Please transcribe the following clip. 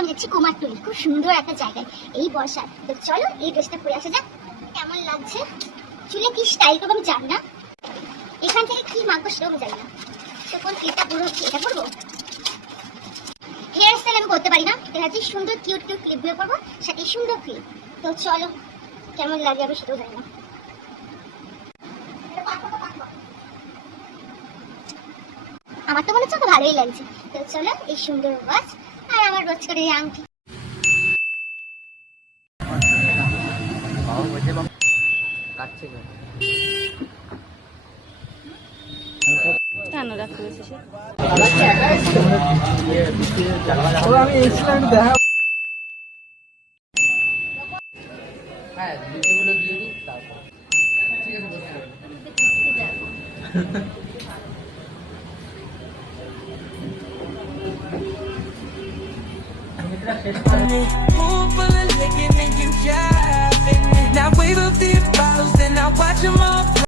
আমি দেখছি কুমারটুলি, খুব সুন্দর একটা জায়গায় এই বর্ষায়। তো চলো এই ড্রেসটা পরে আসা যাক। কেমন লাগছে, চুলে কি স্টাইল করবো আমি জানি না, এখান থেকে কি মাখবো সেটাও আমি জানি না। তো কোন ক্লিপটা পুরো হচ্ছে এটা করবো, হেয়ার স্টাইল আমি করতে পারি না, দেখাচ্ছি সুন্দর কিউট কিউট ক্লিপগুলো করবো, সাথে সুন্দর ক্লিপ। তো চলো কেমন লাগে আমি সেটাও জানি না। আমার তো মনে হচ্ছে ভালোই লাগছে। তো চলো এই সুন্দর ওয়াচ আর আমার রোজ করে এই আংটি। কেন রাখতে হয়েছে সে? আমি এক্সিলেন্ট দেখা হ্যাঁ ভিডিওগুলো দিয়ে দিই তারপর ঠিক আছে বসে Now wave up these bottles and I watch them all.